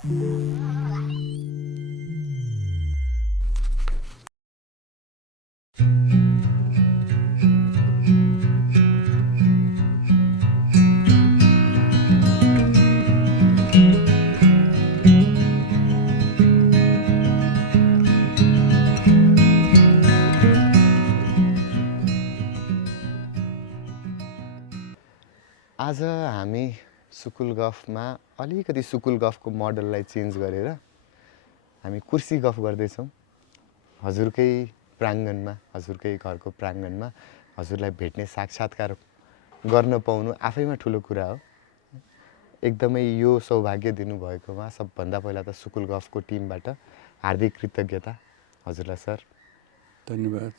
आज हामी सुकुल गफमा अलिकति सुकुल गफको मोडललाई चेन्ज गरेर हामी कुर्सी गफ गर्दैछौँ। हजुरकै प्राङ्गणमा, हजुरकै घरको प्राङ्गणमा हजुरलाई भेट्ने साक्षात्कार गर्न पाउनु आफैमा ठुलो कुरा हो। एकदमै यो सौभाग्य दिनुभएकोमा सबभन्दा पहिला त सुकुल गफको टिमबाट हार्दिक कृतज्ञता हजुरलाई सर। धन्यवाद।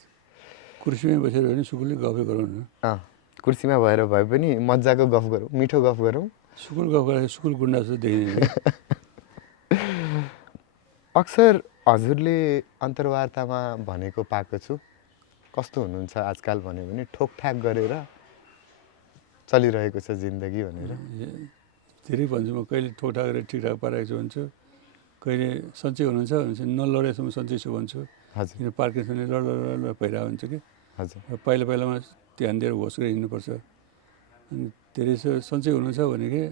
कुर्सीमै बसेर पनि सुकुलले गफै गरौँ न। कुर्सीमा भएर भए पनि मजाको गफ गरौँ, मिठो गफ गरौँ। सुकुल गफ गरेर सुकुल गुन्डा जस्तो देखिने। अक्सर हजुरले अन्तर्वार्तामा भनेको पाएको छु, कस्तो हुनुहुन्छ आजकल भन्यो भने ठोकठाक गरेर चलिरहेको छ जिन्दगी भनेर। धेरै भन्छु म, कहिले ठोकठाक गरेर ठिकठाक पारेको छु भन्छु, कहिले सन्चै हुनुहुन्छ भने नलडेसम्म सन्चै छु भन्छु। हजुर। किन पार्किन्सनले लड भइरहेको हुन्छ कि। हजुर। पहिलामा ध्यान दिएर होस गरेर हिँड्नुपर्छ। अनि धेरै सन्चै हुनुहुन्छ भने कि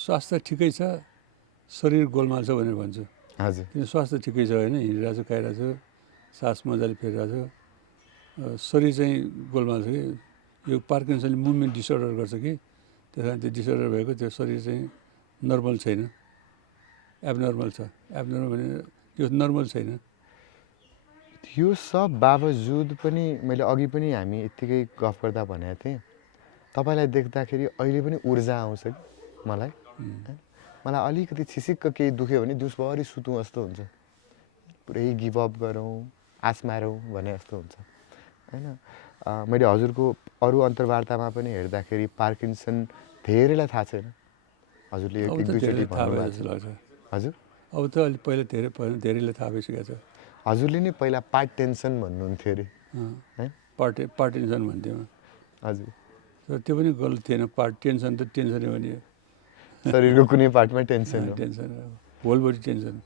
स्वास्थ्य ठिकै छ, शरीर गोलमाल छ भनेर भन्छु। हजुर। किन स्वास्थ्य ठिकै छ होइन, हिँडिरहेको छु, खाइरहेको छु, सास मजाले फेरिरहेको छु, शरीर चाहिँ गोलमाल छ कि। यो पार्किन्सनले मुभमेन्ट डिसअर्डर गर्छ कि, त्यस कारण त्यो डिसअर्डर भएको त्यो शरीर चाहिँ नर्मल छैन, एबनर्मल छ। एबनर्मल भने त्यो नर्मल छैन। यो सब बावजुद पनि मैले अघि पनि हामी यत्तिकै गफ गर्दा भनेको थिएँ, तपाईँलाई देख्दाखेरि अहिले पनि ऊर्जा आउँछ कि मलाई। मलाई अलिकति छिसिक्क केही दुख्यो भने दिउँसभरि सुतौँ जस्तो हुन्छ, पुरै गिभअप गरौँ, आस मारौँ भने जस्तो हुन्छ होइन। मैले हजुरको अरू अन्तर्वार्तामा पनि हेर्दाखेरि पार्किन्सन धेरैलाई थाहा छैन, हजुरले एक दुईचोटि भन्नुभएको छ। हजुर। अब त अलिक पहिला धेरैले थाहा भइसकेको छ। हजुरले नै पहिला पार्ट टेन्सन भन्नुहुन्थ्यो अरे है। पार्टिन्सन भन्थ्यो। हजुर। तर त्यो पनि गलत थिएन। पार्ट टेन्सन त टेन्सनै हो नि, शरीरको कुनै पार्टमा टेन्सन हो। Tension whole body tension.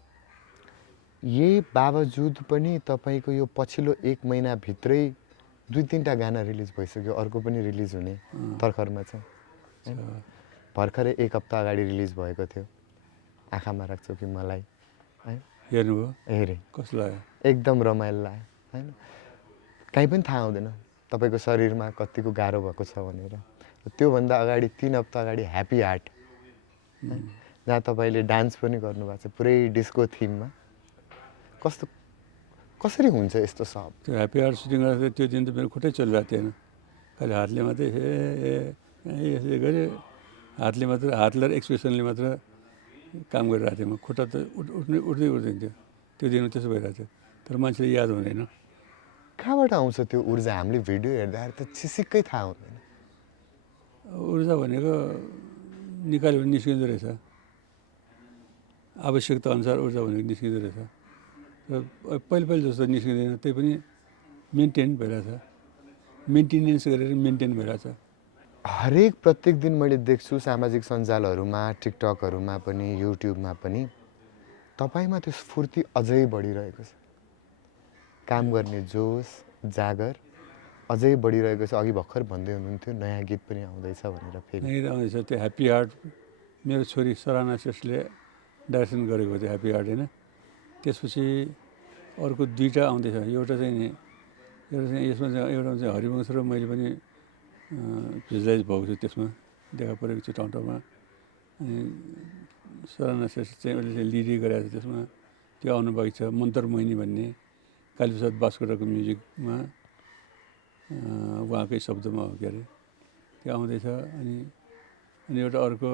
यही बावजुद पनि तपाईँको यो पछिल्लो 1 महिनाभित्रै 2-3टा गाना रिलिज भइसक्यो, अर्को पनि रिलिज हुने तर्खरमा छ। भर्खरै 1 हप्ता अगाडि रिलिज भएको थियो, आँखामा राख्छौ कि मलाई है। हेर्नुभयो? हेरेँ। कस्तो लाग्यो? एकदम रमाइलो लाग्यो होइन। काहीँ पनि थाहा हुँदैन तपाईँको शरीरमा कतिको गाह्रो भएको छ भनेर। त्योभन्दा अगाडि 3 हप्ता अगाडि ह्याप्पी हार्ट, जहाँ तपाईँले डान्स पनि गर्नुभएको छ पुरै डिस्को थिममा। कसरी हुन्छ यस्तो सब? त्यो ह्याप्पी हार्ट सुटिङ गर्दा त्यो दिन त मेरो खुट्टै चलिरहेको थिएन, खालि हातले मात्रै यसले गरे, हातले एक्सप्रेसनले मात्र काम गरिरहेको थिएँ म। खुट्टा त उठ्दै थियो त्यो दिनमा, त्यसो भइरहेको थियो। तर मान्छेले याद हुँदैन। कहाँबाट आउँछ त्यो ऊर्जा? हामीले भिडियो हेर्दाखेरि त छिसिक्कै थाहा हुँदैन। ऊर्जा भनेको निकाल्यो भने निस्किँदो रहेछ, आवश्यकता अनुसार ऊर्जा भनेको निस्किँदो रहेछ। र पहिले जस्तो निस्किँदैन, त्यही पनि मेन्टेन भइरहेछ, मेन्टेनेन्स गरेर मेन्टेन भइरहेछ। हरेक प्रत्येक दिन मैले देख्छु सामाजिक सञ्जालहरूमा, टिकटकहरूमा पनि, युट्युबमा पनि तपाईँमा त्यो स्फूर्ति अझै बढिरहेको छ। काम गर्ने जोस, जागर अझै बढिरहेको छ। अघि भर्खर भन्दै हुनुहुन्थ्यो नयाँ गीत पनि आउँदैछ भनेर। फेरि नयाँ गीत आउँदैछ, त्यो ह्याप्पी हार्ट मेरो छोरी सराना श्रेष्ठले डाइरेक्सन गरेको थियो, ह्याप्पी हार्ट होइन। त्यसपछि अर्को 2टा आउँदैछ। एउटा चाहिँ यसमा चाहिँ एउटा हरिवंश र मैले पनि भिजुलाइज भएको छु, त्यसमा देखा परेको छु ठाउँ ठाउँमा। अनि सराना श्रेष्ठ चाहिँ अहिले चाहिँ लिडै गरेको छ त्यसमा। त्यो आउनु बाँकी छ। मन्तरमोहिनी भन्ने कालीप्रसाद बास्कोटाको म्युजिकमा, उहाँकै शब्दमा हो के अरे, त्यो आउँदैछ। अनि एउटा अर्को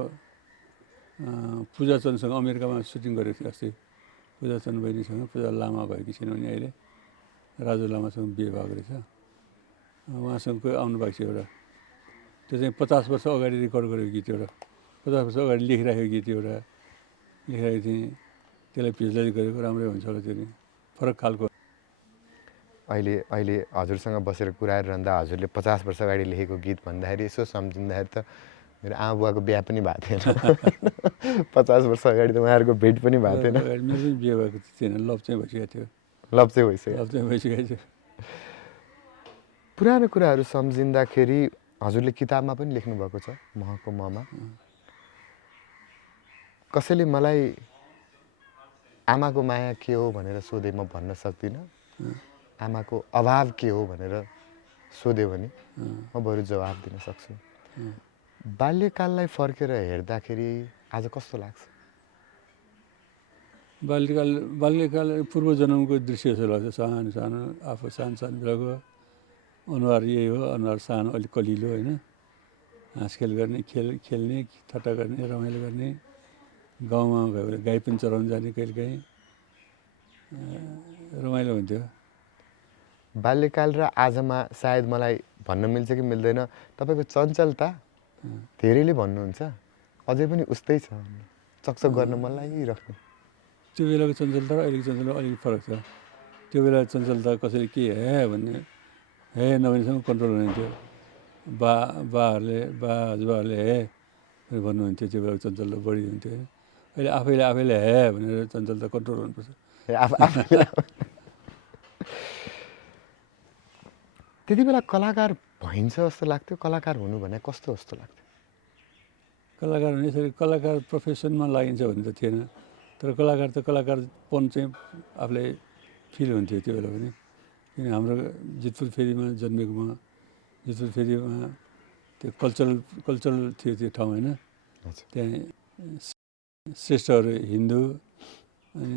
पूजा चन्दसँग अमेरिकामा सुटिङ गरेको थियो अस्ति। पूजा चन्द बहिनीसँग, पूजा लामा भएकी छैन भने अहिले राजु लामासँग बिहे भएको रहेछ, उहाँसँगको आउनु भएको छ एउटा। त्यो चाहिँ 50 वर्ष अगाडि रेकर्ड गरेको गीत एउटा, 50 वर्ष अगाडि लेखिराखेको गीत एउटा लेखिराखेको थिएँ। त्यसलाई भिजुलाइज गरेको राम्रै हुन्छ होला, त्यो नि फरक खालको। अहिले हजुरसँग बसेर कुरा गरिरहँदा हजुरले 50 वर्ष अगाडि लेखेको गीत भन्दाखेरि यसो सम्झिँदाखेरि त मेरो आमा बुवाको बिहा पनि भएको थिएन 50 वर्ष अगाडि त उहाँहरूको भेट पनि भएको थिएन अगाडि मेरो पनि बिहे भएको थिएन लभ चाहिँ भइसकेको थियो लभ चाहिँ भइसक्यो लभ चाहिँ भइसकेको थियो पुरानो कुराहरू सम्झिँदाखेरि हजुरले किताबमा पनि लेख्नुभएको छ महको ममा कसैले मलाई आमाको माया के हो भनेर सोधे म भन्न सक्दिनँ आमाको अभाव के हो भनेर सोध्यो भने म बरु जवाफ दिन सक्छु बाल्यकाललाई फर्केर हेर्दाखेरि आज कस्तो लाग्छ बाल्यकाल पूर्व जन्मको दृश्य जस्तो लाग्छ सानो सानो आफू सानो सानो बेलाको अनुहार यही हो अनुहार सानो अलिक कलिलो होइन हाँसखेल गर्ने खेल्ने ठट्टा गर्ने रमाइलो गर्ने गाउँमा भयो भने गाई पनि चराउनु जाने कहिलेकाहीँ रमाइलो हुन्थ्यो बाल्यकाल र आजमा सायद मलाई भन्न मिल्छ कि मिल्दैन तपाईँको चञ्चलता धेरैले भन्नुहुन्छ अझै पनि उस्तै छ चकचक गर्न मन लागिराख्ने त्यो बेलाको चञ्चलता र अहिलेको चञ्चलता अलिक फरक छ त्यो बेला चञ्चलता कसैले के हे भन्ने हे नभनेसम्म कन्ट्रोल हुनुहुन्थ्यो बा हजुरबाहरूले हे भन्नुहुन्थ्यो त्यो बेलाको चञ्चलता बढी हुन्थ्यो अहिले आफैले हे भनेर चञ्चलता कन्ट्रोल गर्नुपर्छ त्यति बेला कलाकार भइन्छ जस्तो लाग्थ्यो कलाकार हुनु भने कस्तो जस्तो लाग्थ्यो कलाकार भने यसरी कलाकार प्रोफेसनमा लागिन्छ भने त थिएन तर कलाकार त कलाकारपन चाहिँ आफूलाई फिल हुन्थ्यो त्यो बेला पनि किन हाम्रो जितपुर फेदीमा जन्मेकोमा जितपुर फेदीमा त्यो कल्चरल थियो त्यो ठाउँ होइन त्यहाँ श्रेष्ठहरू हिन्दू अनि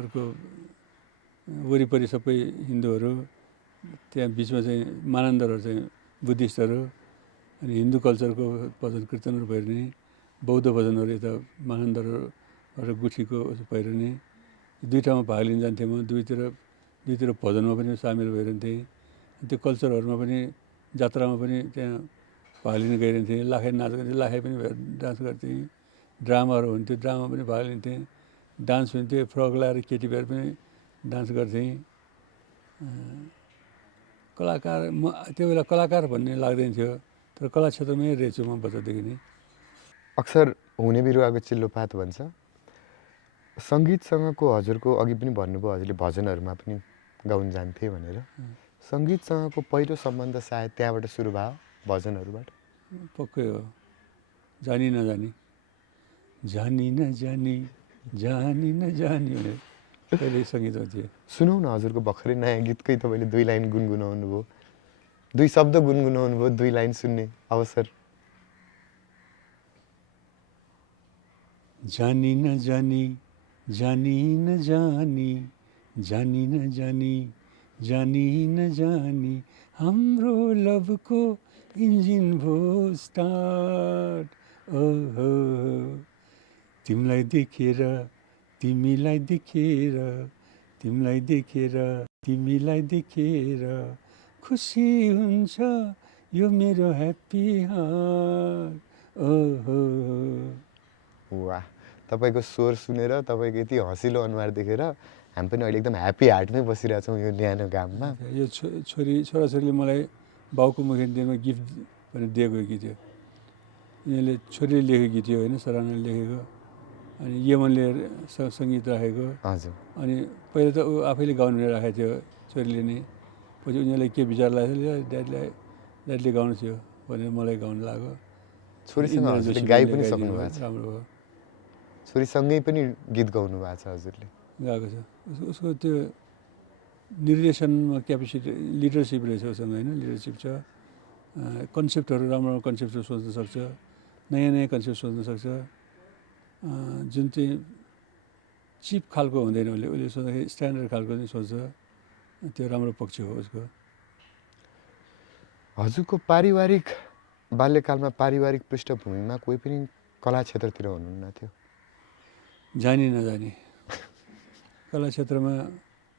अर्को वरिपरि सबै हिन्दूहरू त्यहाँ बिचमा चाहिँ मानन्दरहरू चाहिँ बुद्धिस्टहरू अनि हिन्दू कल्चरको भजन कीर्तनहरू भइरहने बौद्ध भजनहरू यता मानन्दरहरू गुठीको भइरहने दुई ठाउँमा भाग लिन जान्थेँ म दुईतिर भजनमा पनि सामेल भइरहन्थेँ त्यो कल्चरहरूमा पनि जात्रामा पनि त्यहाँ भाग लिन गइरहन्थेँ लाखे नाच गर्थेँ लाखे पनि डान्स गर्थेँ ड्रामाहरू हुन्थ्यो ड्रामा पनि भाग लिन्थेँ डान्स हुन्थ्यो फ्रक लगाएर केटी भएर पनि डान्स गर्थेँ कलाकार म त्यो बेला कलाकार भन्ने लाग्दैन थियो तर कला क्षेत्रमै रहेछु म बच्चादेखि नै अक्सर हुने बिरुवाको चिल्लोपात भन्छ सङ्गीतसँगको हजुरको अघि पनि भन्नुभयो हजुरले भजनहरूमा पनि गाउन जान्थे भनेर सङ्गीतसँगको पहिलो सम्बन्ध सायद त्यहाँबाट सुरु भयो भजनहरूबाट पक्कै हो जानी नजानी जानी नजानी जानी नजानी भनेर कहिले सङ्गीतमा थिए सुनौ न हजुरको भर्खरै नयाँ गीतकै तपाईँले 2 लाइन गुनगुनाउनु भयो 2 शब्द गुनगुनाउनु भयो 2 लाइन सुन्ने अवसर जानी नजानी जानी नजानी जानी नजानी जानी नजानी हाम्रो लभको इन्जिन भो स्टार्ट ओहो तिमीलाई देखेर तिमीलाई देखेर खुसी हुन्छ यो मेरो ह्याप्पी हार्ट ओहो वाह तपाईँको स्वर सुनेर तपाईँको यति हँसिलो अनुहार देखेर हामी पनि अहिले एकदम ह्याप्पी हार्टमै बसिरहेछौँ यो न्यानो गाममा यो छोराछोरीले मलाई बाउको मुखेन्तीमा गिफ्ट भनेर दिएको गीत थियो यिनीहरूले छोरीले लेखेको गीत थियो होइन सरानाले लेखेको अनि यमनले सङ्गीत राखेको हजुर अनि पहिला त ऊ आफैले गाउनु राखेको थियो छोरीले नै पछि उनीहरूलाई के विचार लाग्यो ड्याडीले गाउनु थियो भनेर मलाई गाउनु लाग्यो छोरीसँग हजुरले गाई पनि सक्नु भएको छ राम्रो भयो छोरीसँगै पनि गीत गाउनु भएको छ हजुरले गाएको छ उसको त्यो निर्देशनमा क्यापेसिटी लिडरसिप रहेछ उसँग होइन लिडरसिप छ कन्सेप्टहरू राम्रो कन्सेप्टहरू सोच्न सक्छ नयाँ कन्सेप्ट सोच्न सक्छ जुन चाहिँ चिप खालको हुँदैन उसले सोच्दाखेरि स्ट्यान्डर्ड खालको चाहिँ सोच्छ त्यो राम्रो पक्ष हो उसको हजुरको पारिवारिक बाल्यकालमा पारिवारिक पृष्ठभूमिमा कोही पनि कला क्षेत्रतिर हुनुहुन्न थियो जानी नजानी कला क्षेत्रमा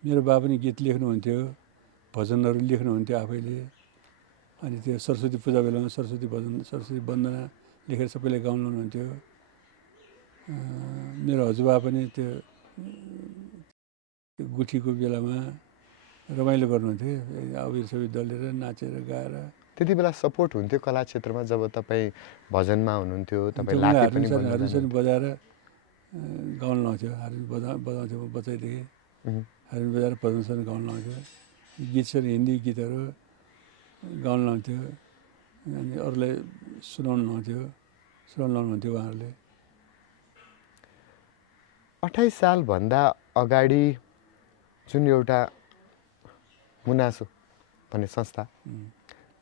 मेरो बा पनि गीत लेख्नुहुन्थ्यो भजनहरू लेख्नुहुन्थ्यो आफैले अनि त्यो सरस्वती पूजा बेलामा सरस्वती भजन सरस्वती वन्दना लेखेर सबैले गाउन लाउनुहुन्थ्यो मेरो हजुरबा पनि त्यो गुठीको बेलामा रमाइलो गर्नुहुन्थ्यो अबिर सबिर दलेर नाचेर गाएर त्यति बेला सपोर्ट हुन्थ्यो कला क्षेत्रमा जब तपाईँ भजनमा हुनुहुन्थ्यो, तपाईँ त्यो लाते मलाई पनि बज्न हार्मोनियम जानुहुन्थ्यो। बजाएर गाउन लाउँथ्यो। बजाउँथ्यो बच्चैदेखि हार्मोनियम बजाएर भजन गाउन लाउँथ्यो। गीत हिन्दी गीतहरू गाउन लाउँथ्यो अनि अरूलाई सुनाउनु लाउनुहुन्थ्यो उहाँहरूले। 28 सालभन्दा अगाडि जुन एउटा मुनासो भन्ने संस्था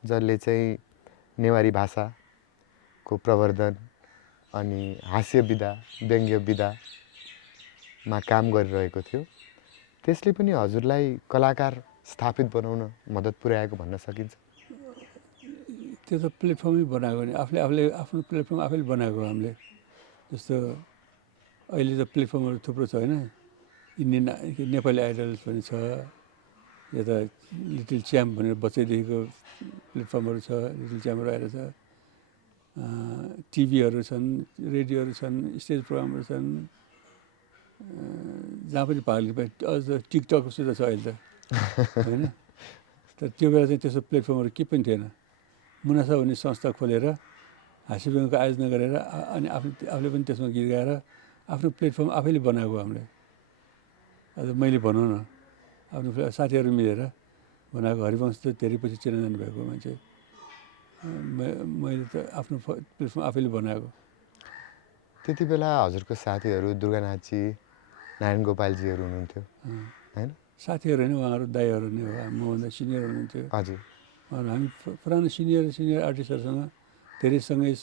जसले चाहिँ नेवारी भाषाको प्रवर्धन अनि हास्य विधा व्यङ्ग्य विधामा काम गरिरहेको थियो, त्यसले पनि हजुरलाई कलाकार स्थापित बनाउन मद्दत पुर्याएको भन्न सकिन्छ? त्यो त प्लेटफर्मै बनाएको नि, आफूले आफ्नो प्लेटफर्म आफैले बनाएको हामीले। जस्तो अहिले त प्लेटफर्महरू थुप्रो छ होइन, इन्डियन नेपाली आइडल्स पनि छ, यता लिटिल च्याम्प भनेर बच्चैदेखिको प्लेटफर्महरू छ, लिटिल च्याम्पहरू आएर छ, टिभीहरू छन्, रेडियोहरू छन्, स्टेज प्रोग्रामहरू छन्, जहाँ पनि भाग लिनु पाए। अझ टिकटक सुधा छ अहिले त होइन। तर त्यो बेला चाहिँ त्यस्तो प्लेटफर्महरू केही पनि थिएन। मुनासा भन्ने संस्था खोलेर हाँस्य व्यङ्ग्यको आयोजना गरेर अनि आफूले पनि त्यसमा गीत गाएर आफ्नो प्लेटफर्म आफैले बनाएको हामीले। अझ मैले भनौँ न, आफ्नो साथीहरू मिलेर बनाएको। हरिवंश त धेरै पछि चिन्न जानुभएको मान्छे, मैले त आफ्नो प्लेटफर्म आफैले बनाएको। त्यति बेला हजुरको साथीहरू दुर्गानाथजी, नारायण गोपालजीहरू हुनुहुन्थ्यो होइन? साथीहरू होइन, उहाँहरू दाइहरू नै हो, मभन्दा सिनियर हुनुहुन्थ्यो। हजुर। हामी पुरानो सिनियर आर्टिस्टहरूसँग धेरै सँगै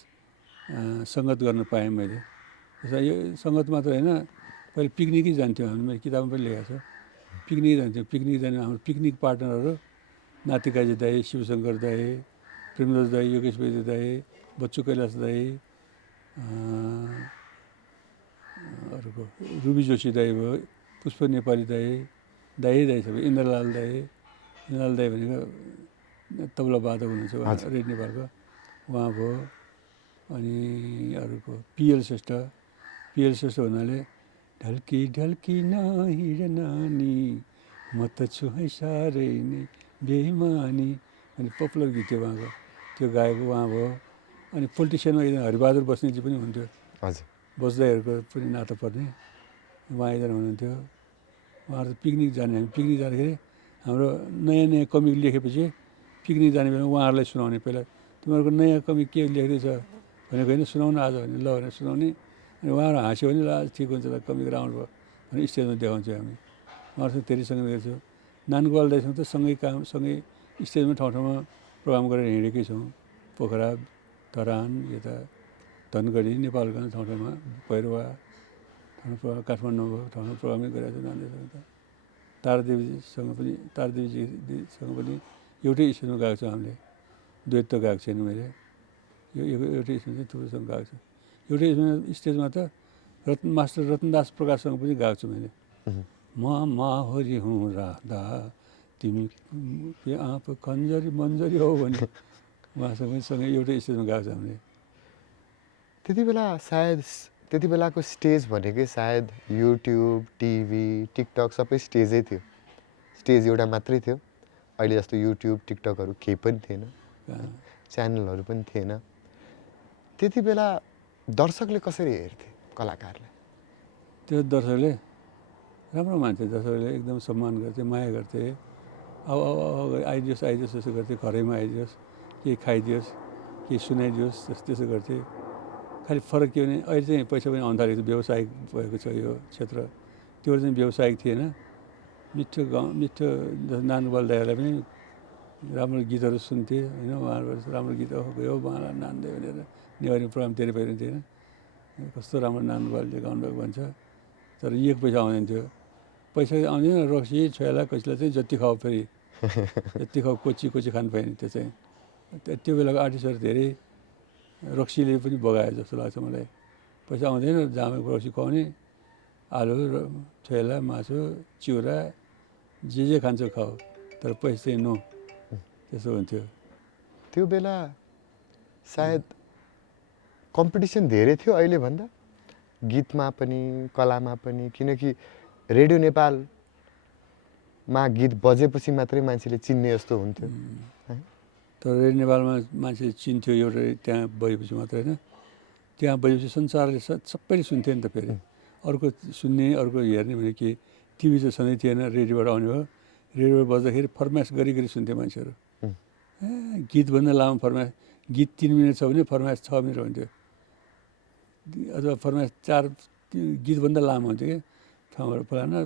सङ्गत गर्न पाएँ मैले। जस्तो यो सङ्गत मात्र होइन, पहिले पिकनिकै जान्थ्यौँ हामी, मैले किताबमा पनि लेखेको छ। पिकनिक जान्थ्यौँ। पिकनिक जाने हाम्रो पिकनिक पार्टनरहरू नातिकाजी दाई, शिवशङ्कर दाई, प्रेमदास दाई, योगेश वैद्य दाई, बच्चु कैलाश दाई, अरूको रुबी जोशी दाई भयो, पुष्प नेपाली दाई सब, इन्द्रलाल दाई भनेको तबला वादक हुनुहुन्छ रेड नेपालको, उहाँ भयो। अनि अरूको पिएल श्रेष्ठ हुनाले ढल्की ढल्की नहिँड नानी म त छु है साह्रै नै बेइमानी अनि पपुलर गीत थियो उहाँको, त्यो गाएको उहाँ भयो। अनि पोलिटिसियनमा एकजना हरिबहादुर बस्नेतजी पनि हुन्थ्यो, हजुर। बस्दाहरूको पनि नाता पर्ने उहाँ एकजना हुनुहुन्थ्यो। उहाँहरू त पिकनिक जाने, हामी पिकनिक जाँदाखेरि हाम्रो नयाँ कमिक लेखेपछि पिकनिक जाने बेलामा उहाँहरूलाई सुनाउने। पहिला तिमीहरूको नयाँ कमिक के लेख्दैछ भनेको होइन, सुनाउनु आज भने ल भनेर सुनाउने। अनि उहाँहरू हाँस्यो भने ल ठिक हुन्छ ल, कमिक राम्रो भयो भनेर स्टेजमा देखाउँछौँ हामी। उहाँहरूसँग धेरै सँगै गर्छौँ। नानगोपाल दाइसँग त सँगै स्टेजमा ठाउँमा प्रोग्राम गरेर हिँडेकै छौँ। पोखरा, धरान, यता धनगढी, नेपालगञ्ज ठाउँमा, भैरवा काठमाडौँ भयो ठाउँमा प्रोग्रामै गरेको छ नानीहरूसँग त। तारादेवीजीसँग पनि एउटै स्टेजमा गएको छौँ हामीले। दुएट त गएको छैन मैले, यो एउटै स्टेजमा चाहिँ थुप्रोसँग गएको छु। एउटै स्टेजमा त मास्टर रतनदास प्रकाशसँग पनि गएको छु मैले। म माहोरी हुँ राधा तिमी के आँप मन्जरी हो भने उहाँसँग पनि सँगै एउटै स्टेजमा गएको छ हामीले। त्यति बेलाको स्टेज भनेकै सायद युट्युब, टिभी, टिकटक सबै स्टेजै थियो। स्टेज एउटा मात्रै थियो। अहिले जस्तो युट्युब, टिकटकहरू केही पनि थिएन, च्यानलहरू पनि थिएन। त्यति बेला दर्शकले कसरी हेर्थे कलाकारलाई? त्यो दर्शकले राम्रो मान्थे, दर्शकले एकदम सम्मान गर्थे, माया गर्थे। अब आइदियोस् त्यसो गर्थे, घरैमा आइदियोस्, केही खाइदियोस्, केही सुनाइदियोस्, त्यसो गर्थे। खालि फरक के भने अहिले चाहिँ पैसा पनि आउनु थालेको छ, व्यवसायिक भएको छ यो क्षेत्र। त्यो चाहिँ व्यवसायिक थिएन। मिठो नानगोपाल दाइहरूलाई पनि राम्रो गीतहरू सुन्थे होइन, उहाँहरू राम्रो गीत गयो उहाँलाई नान्दै भनेर नेवारी प्रोग्राम धेरै भइरहन्थ्यो होइन, कस्तो राम्रो नानगोपालले गाउनुभएको भन्छ। तर एक पैसा आउँदैन थियो, पैसा आउँदैन। रक्सी छोयाला कसैलाई चाहिँ जति खाऊ, फेरि जति खाऊ कोची खानु पाएन। त्यो चाहिँ त्यो बेलाको आर्टिस्टहरू धेरै रक्सीले पनि बगायो जस्तो लाग्छ मलाई। पैसा आउँदैन, जामाको रक्सी खुवाउने, आलु छोयाला मासु चिउरा जे खान्छौ खाऊ, तर पैसा चाहिँ नो, त्यसो हुन्थ्यो। त्यो बेला सायद कम्पिटिसन धेरै थियो अहिले भन्दा, गीतमा पनि कलामा पनि। किनकि रेडियो नेपालमा गीत बजेपछि मात्रै मान्छेले चिन्ने जस्तो हुन्थ्यो। तर रेडियो नेपालमा मान्छेले चिन्थ्यो एउटा त्यहाँ बजेपछि मात्र होइन, त्यहाँ बजेपछि संसारले सबैले सुन्थ्यो नि त। फेरि अर्को सुन्ने अर्को हेर्ने भने के, टिभी त छँदै थिएन, रेडियोबाट आउने भयो। रेडियोबाट बज्दाखेरि फरमाइस गरी सुन्थ्यो मान्छेहरू। गीतभन्दा लामो फरमाइस, गीत 3 मिनट छ भने फरमाइस 6 मिनट हुन्थ्यो, अथवा फरमाइस 4 गीतभन्दा लामो हुन्थ्यो क्या। ठाउँबाट फलाना,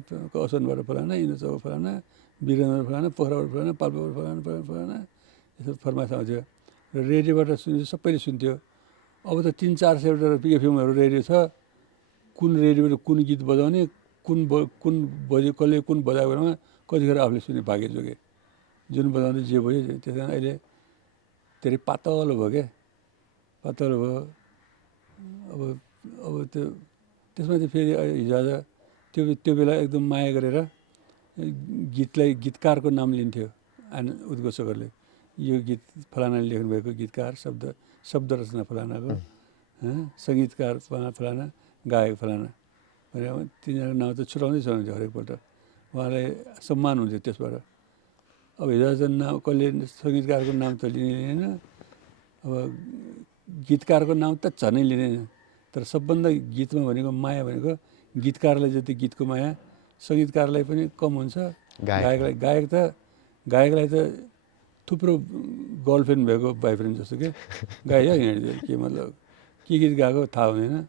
असनबाट फलाना, इन्द्रचौक फलाना, वीरेन्द्र फलाना, पोखराबाट फलाना, पाल्पाबाट फलाना फलाना, यसो फरमाइस आउँथ्यो र रेडियोबाट सबैले सुन्थ्यो। अब त 300-400 एउटा एफएमहरू रेडियो छ, कुन रेडियोबाट कुन गीत बजाउने, कुन बज्यो, कसले कुन बजाएको बेलामा कतिखेर आफूले सुने भाग्य जोगे, जुन बजाउँदै जे भयो। त्यस कारण अहिले धेरै पातलो भयो क्या, पातलो भयो। अब त्यसमा चाहिँ फेरि हिजोआज त्यो बेला एकदम माया गरेर गीतलाई गीतकारको नाम लिन्थ्यो उद्घोषकहरूले। यो गीत फलानाले लेख्नुभएको गीतकार, शब्द रचना फलानाको, सङ्गीतकार फलाना, गायक फलाना भनेर तिनीहरूको नाउँ त छुटाउँदै छुटाउँथ्यो हरेकपल्ट। उहाँलाई सम्मान हुन्थ्यो त्यसबाट। अब हिजोआज नाम कसले सङ्गीतकारको नाम त लिँदैन, अब गीतकारको नाम त झनै लिँदैन। तर सबभन्दा गीतमा भनेको माया भनेको गीतकारलाई जति गीतको माया सङ्गीतकारलाई पनि कम हुन्छ। गायकलाई त थुप्रो गर्लफ्रेन्ड भएको बोयफ्रेन्ड जस्तो के गाइयो हिँड्यो, के मतलब के गीत गाएको थाहा हुँदैन,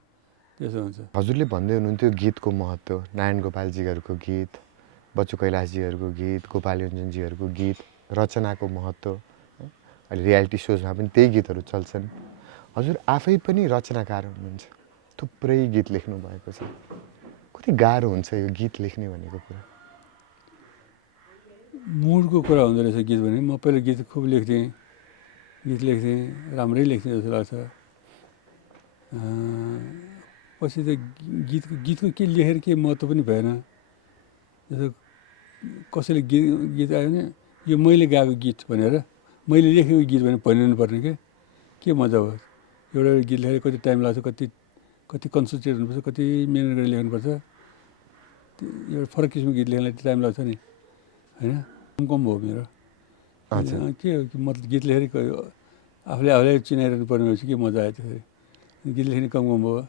त्यसो हुन्छ। हजुरले भन्दै हुनुहुन्थ्यो गीतको महत्त्व, नारायण गोपालजीहरूको गीत, बच्चु कैलाशजीहरूको गीत, गोपाल योन्जनजीहरूको गीत, रचनाको महत्त्व। अहिले रियालिटी सोजमा पनि त्यही गीतहरू चल्छन्। हजुर आफै पनि रचनाकार हुनुहुन्छ, थुप्रै गीत लेख्नु भएको छ। कति गाह्रो हुन्छ यो गीत लेख्ने भनेको कुरा? मुडको कुरा हुँदो रहेछ गीत भने। म पहिला गीत खुब लेख्थेँ, राम्रै लेख्थेँ जस्तो लाग्छ। पछि त गीतको के लेखेर केही महत्त्व पनि भएन। जस्तो कसैले गीत आयो भने यो मैले गाएको गीत भनेर, मैले लेखेको गीत भनेर भनिरहनु पर्ने के मजा हो। एउटा गीत लेखेर कति टाइम लाग्छ, कति कन्सन्ट्रेट हुनुपर्छ, कति मिहिनेत गरेर लेख्नुपर्छ। एउटा फरक किसिमको गीत लेख्नलाई टाइम लाग्छ नि, होइन? कम हो मेरो। के हो मतलब गीत लेखेर आफूले चिनाइरहनु पर्ने भएपछि के मजा आयो त्यसरी। गीत लेख्ने कम भयो।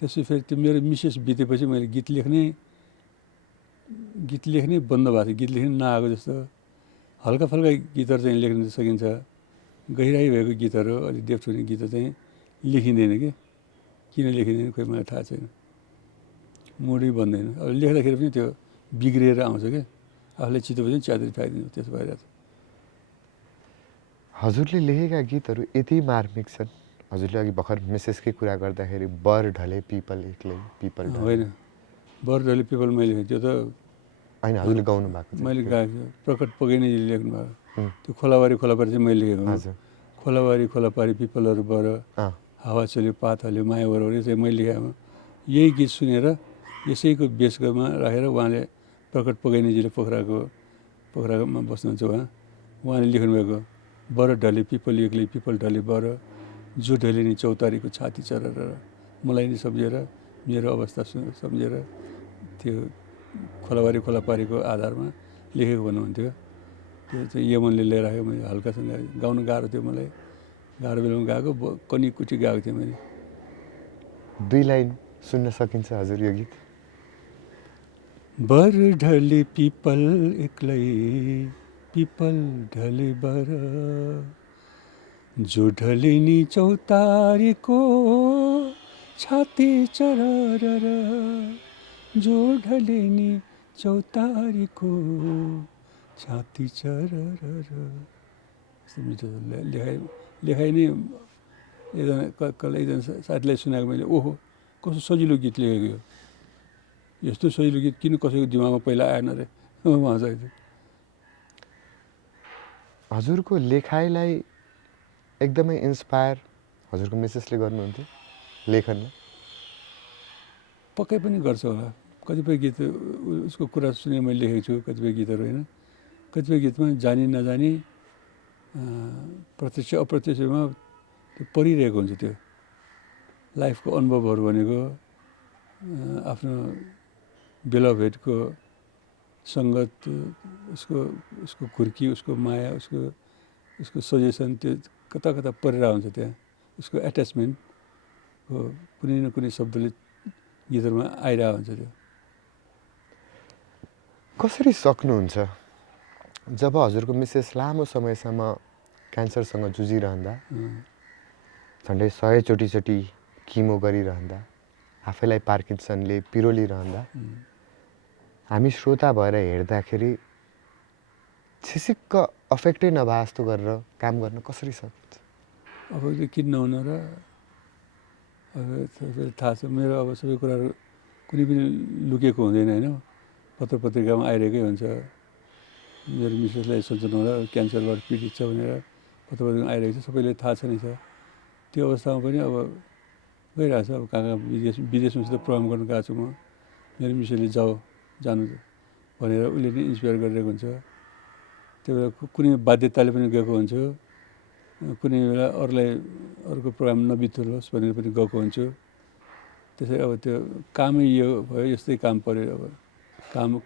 त्यसपछि फेरि त्यो मेरो मिसेस बितेपछि मैले गीत लेख्ने बन्द भएको थियो। गीत लेख्ने नआएको जस्तो हल्का फल्का गीतहरू चाहिँ लेख्न सकिन्छ, गहिराई भएको गीतहरू, अलिक डेप्थ हुने गीतहरू चाहिँ लेखिँदैन कि। किन लेखिँदैन खोइ मलाई थाहा छैन, मुडै बन्दैन। अब लेख्दाखेरि पनि त्यो बिग्रिएर आउँछ क्या, आफूलाई चित्त बुझ्यो च्यादरी फ्याँकिदिनु, त्यसो भइरहेको छ। हजुरले लेखेका गीतहरू यति मार्मिक छन्। हजुरले अघि भर्खर मेसेजकै कुरा गर्दाखेरि बर ढले पिपल एक्लै पिपल ढले, होइन बर ढले पिपल मैले त्यो त होइन हजुरले गाउनु भएको छ। मैले गाएको प्रकट पगैनेजीले लेख्नु भएको त्यो खोलाबारी चाहिँ मैले लेखेको हो। खोलाबारी खोलापारी पिपलहरू बर, हावा चल्यो पात हाल्यो माया बरोबर चाहिँ मैले लेखेको। यही गीत सुनेर यसैको बेसमा राखेर उहाँले प्रकट पगैनेजीले पोखरामा बस्नुहुन्छ उहाँले लेख्नुभएको बर ढले पिपल एक्लै पिपल ढले बर, जो ढले नि चौतारीको छाती चरेर, मलाई नि सम्झेर मेरो अवस्था सम्झेर त्यो खोलाबारी खोलापारीको आधारमा लेखेको भन्नुहुन्थ्यो। त्यो चाहिँ यमनले लिएर आयो। मैले हल्कासँग गाउनु गाह्रो थियो, मलाई गाह्रो बेलामा गाएको, कनी कुटी गाएको थिएँ मैले। 2 लाइन सुन्न सकिन्छ हजुर यो गीत? बर ढले पिपल एक्लै पिपल ढले बर, जो ढले नि चौतारीको छाती चरर, जो ढले नि चौतारीको छाती चरर। मिठो लेखाइ नै एकजना साथीलाई सुनाएको मैले, ओहो कस्तो सजिलो गीत लेखेको यो, यस्तो सजिलो गीत किन कसैको दिमागमा पहिला आएन रे उहाँ चाहिँ। हजुरको लेखाइलाई एकदमै इन्सपायर हजुरको मिसेसले गर्नुहुन्थ्यो लेखनमा? पक्कै पनि गर्छ होला। कतिपय गीत उसको कुरा सुनेर मैले लेखेको छु, कतिपय गीतहरू होइन। कतिपय गीतमा जानी नजानी प्रत्यक्ष अप्रत्यक्षमा त्यो परिरहेको हुन्छ। त्यो लाइफको अनुभवहरू भनेको आफ्नो बेलभेटको सङ्गत, उसको खुर्की, उसको माया, उसको उसको सजेसन त्यो कता कता परिरहेको हुन्छ त्यहाँ उसको एट्याचमेन्ट हो कुनै न कुनै शब्दले गीतहरूमा आइरहेको हुन्छ त्यो कसरी सक्नुहुन्छ जब हजुरको मिसेस लामो समयसम्म क्यान्सरसँग जुझिरहँदा झन्डै 100 किमो गरिरहँदा आफैलाई पार्किन्सनले पिरोलिरहँदा हामी श्रोता भएर हेर्दाखेरि छिसिक्क अफेक्टै नभए जस्तो गरेर काम गर्न कसरी सकिन्छ अब त्यो किन नहुनु र अब तपाईँलाई थाहा छ मेरो अब सबै कुराहरू कुनै पनि लुकेको हुँदैन होइन पत्र पत्रिकामा आइरहेकै हुन्छ मेरो मिसेसलाई सन्चो नहुँदा क्यान्सरबाट पीडित छ भनेर पत्र पत्रिकामा आइरहेको छ सबैले थाहा छ नि छ त्यो अवस्थामा पनि अब गइरहेको छ अब कहाँ कहाँ विदेशमा प्रोग्राम गर्न गएको छु म मेरो मिसेसले जानु भनेर उसले नै इन्सपायर गरिरहेको हुन्छ त्यो बेला कुनै बाध्यताले पनि गएको हुन्छु कुनै बेला अरूलाई अर्को प्रोग्राम नबिथोलोस् भनेर पनि गएको हुन्छु त्यसरी अब त्यो कामै यो भयो यस्तै काम पऱ्यो अब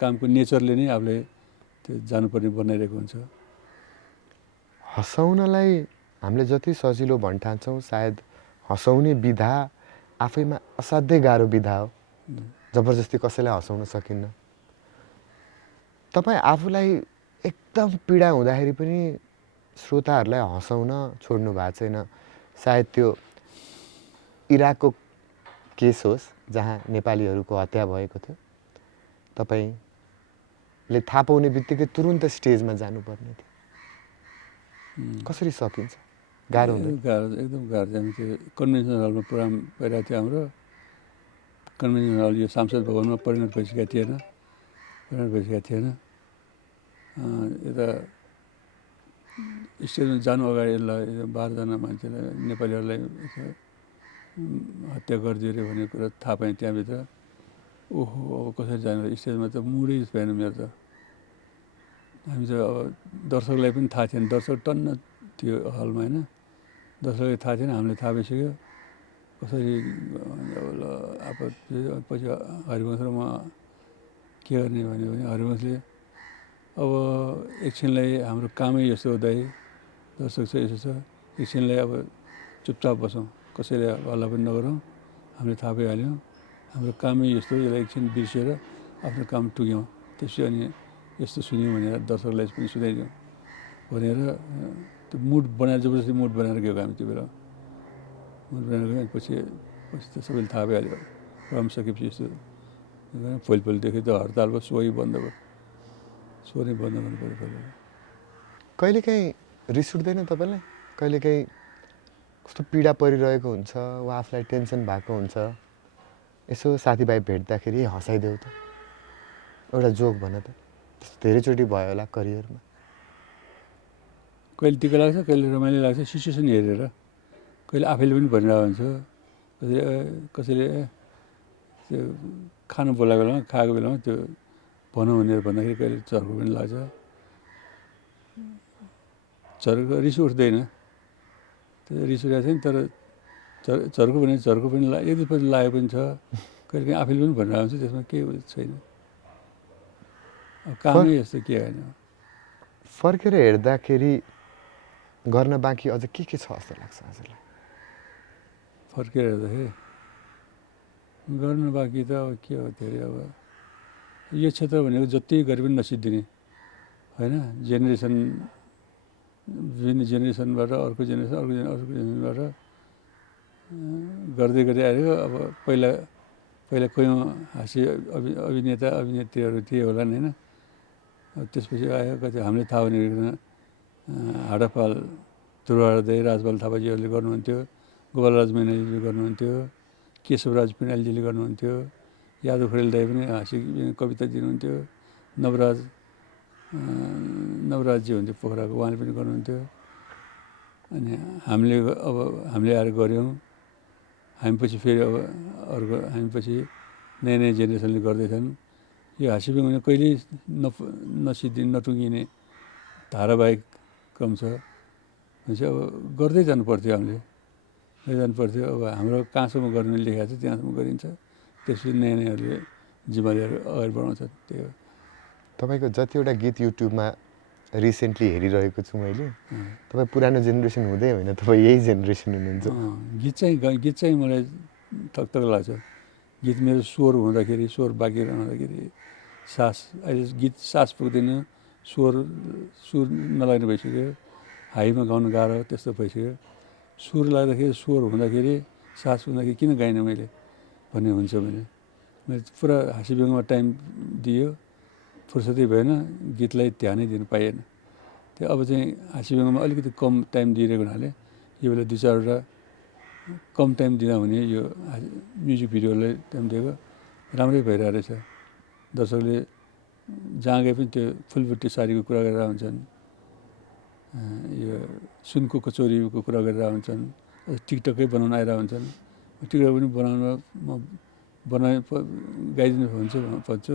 कामको नेचरले नै आफूलाई त्यो जानुपर्ने बनाइरहेको हुन्छ हँसाउनलाई हामीले जति सजिलो भन्ठान्छौँ सायद हँसाउने विधा आफैमा असाध्यै गाह्रो विधा हो जबरजस्ती कसैलाई हँसाउन सकिन्न तपाईँ आफूलाई एकदम पीडा हुँदाखेरि पनि श्रोताहरूलाई हँसाउन छोड्नु भएको छैन सायद त्यो इराकको केस होस् जहाँ नेपालीहरूको हत्या भएको थियो तपाईँले थाहा पाउने बित्तिकै तुरुन्त स्टेजमा जानुपर्ने थियो कसरी सकिन्छ गाह्रो हुँदैन गाह्रो एकदम गाह्रो हामी त्यो कन्भेन्सन हलमा प्रोग्राम भइरहेको थियो हाम्रो कन्भेन्सन हल यो सांसद भवनमा परिणत भइसकेको थिएन यता स्टेजमा जानु अगाडि यसलाई 12जना मान्छेलाई नेपालीहरूलाई हत्या गरिदियो अरे भन्ने कुरा थाहा पाएँ त्यहाँभित्र ओहो अब कसरी जानु स्टेजमा त मुडै भएन मेरो त हामी त अब दर्शकलाई पनि थाहा थिएन दर्शक टन्न थियो हलमा होइन दर्शकलाई थाहा थिएन हामीलाई थाहा भइसक्यो कसरी अब पछि हरिवंश र म के गर्ने भने हरिवंशले अब एकछिनलाई हाम्रो कामै यस्तो हुँदै दर्शक चाहिँ यसो छ एकछिनलाई अब चुपचाप बसौँ कसैले हल्ला पनि नगरौँ हामीले थाहा पाइहाल्यौँ हाम्रो कामै यस्तो यसलाई एकछिन बिर्सेर आफ्नो काम टुक्यौँ त्यसपछि अनि यस्तो सुन्यौँ भनेर दर्शकलाई पनि सुनाइदिउँ भनेर त्यो मुड बनाएर जबरजस्ती मुड बनाएर गएको हामी त्यो बेला मुड बनाएर गयो पछि त सबैले थाहा भइहाल्यो प्रोग्राम सकेपछि यस्तो भोलिपल्टदेखि त हडताल भयो सोही बन्द भयो सो नै बन्द गर्नु पऱ्यो पहिला कहिलेकाहीँ रिस उठ्दैन तपाईँलाई कहिलेकाहीँ कस्तो पीडा परिरहेको हुन्छ वा आफूलाई टेन्सन भएको हुन्छ यसो साथीभाइ भेट्दाखेरि हँसाइदेऊ त एउटा जोक भन त त्यस्तो धेरैचोटि भयो होला करियरमा कहिले टिका लाग्छ कहिले रमाइलो लाग्छ सिचुएसन हेरेर कहिले आफैले पनि भनिरहेको हुन्छ कसैले त्यो खानु बोलाएको बेलामा खाएको बेलामा त्यो भनौँ भनेर भन्दाखेरि कहिले झर्को पनि लाग्छ रिस उठ्दैन त्यो रिस उठेको छैन तर झर्को भने झर्को पनि यदि पनि लागेको पनि छ कहिले काहीँ आफैले पनि भनिरहेको हुन्छ त्यसमा केही छैन कामै यस्तो के होइन फर्केर हेर्दाखेरि गर्न बाँकी अझ के छ जस्तो लाग्छ हजुरलाई फर्केर हेर्दाखेरि गर्न बाँकी त अब के हो धेरै अब यो क्षेत्र भनेको जति गरे पनि नसिद्धिने होइन जेनेरेसन विभिन्न जेनेरेसनबाट अर्को जेनेरेसनबाट गर्दै गर्दै आएको अब पहिला कयौँ हाँस्य अभिनेता अभिनेत्रीहरू थिए होला नि होइन त्यसपछि आयो कति हामीले थाहा भनेको हाडापाल ध्रुवराज राजपाल थापाजीहरूले गर्नुहुन्थ्यो गोपालराज मैनालीले गर्नुहुन्थ्यो केशवराज पिँडालजीले गर्नुहुन्थ्यो यादव खरेल दाई पनि हाँस्य कविता दिनुहुन्थ्यो नवराजजी हुन्थ्यो पोखराको उहाँले पनि गर्नुहुन्थ्यो अनि हामीले आएर गऱ्यौँ हामी पछि फेरि अब अर्को हामी पछि नयाँ नयाँ जेनेरेसनले गर्दैछन् यो हाँस्य भने कहिल्यै नसिद्धिने नटुङ्गिने धारावाहिक क्रम छ भनेपछि अब गर्दै जानु पर्थ्यो हामीले अब हाम्रो कहाँसम्म गर्ने लेखेको छ त्यहाँसम्म गरिन्छ त्यसपछि नयाँ नयाँहरूले जिम्मा लिएर अगाडि बढाउँछ त्यही हो तपाईँको जतिवटा गीत युट्युबमा रिसेन्टली हेरिरहेको छु मैले। तपाईँ पुरानो जेनेरेसन हुँदै होइन, तपाईँ यही जेनेरेसन हुनुहुन्छ। गीत चाहिँ मलाई थकथक लाग्छ। गीत मेरो स्वर हुँदाखेरि, स्वर बाँकी रहँदाखेरि सास, अहिले गीत सास पुग्दैन, सुर नलाग्ने भइसक्यो, हाईमा गाउनु गाह्रो त्यस्तो भइसक्यो। सुर लाग्दाखेरि, स्वर हुँदाखेरि, सास हुँदाखेरि किन गाइनँ मैले भन्ने हुन्छ भने मैले पुरा हाँसी व्यङ्गमा टाइम दियो, फुर्सदै भएन, गीतलाई ध्यानै दिनु पाइएन। त्यो अब चाहिँ हाँसी व्यङ्गमा अलिकति कम टाइम दिइरहेको हुनाले यो बेला 2-4वटा कम टाइम दिँदा हुने यो म्युजिक भिडियोलाई टाइम दिएको राम्रै भइरहेको रहेछ। दर्शकले जहाँ गए पनि त्यो फुलबुट्टे साडीको कुरा गरेर हुन्छन्, यो सुनको कचौरीको कुरा गरेर हुन्छन्, टिकटकै बनाउन आइरहेको हुन्छन्। टिकटक पनि बनाउन म गाइदिनु भन्छु,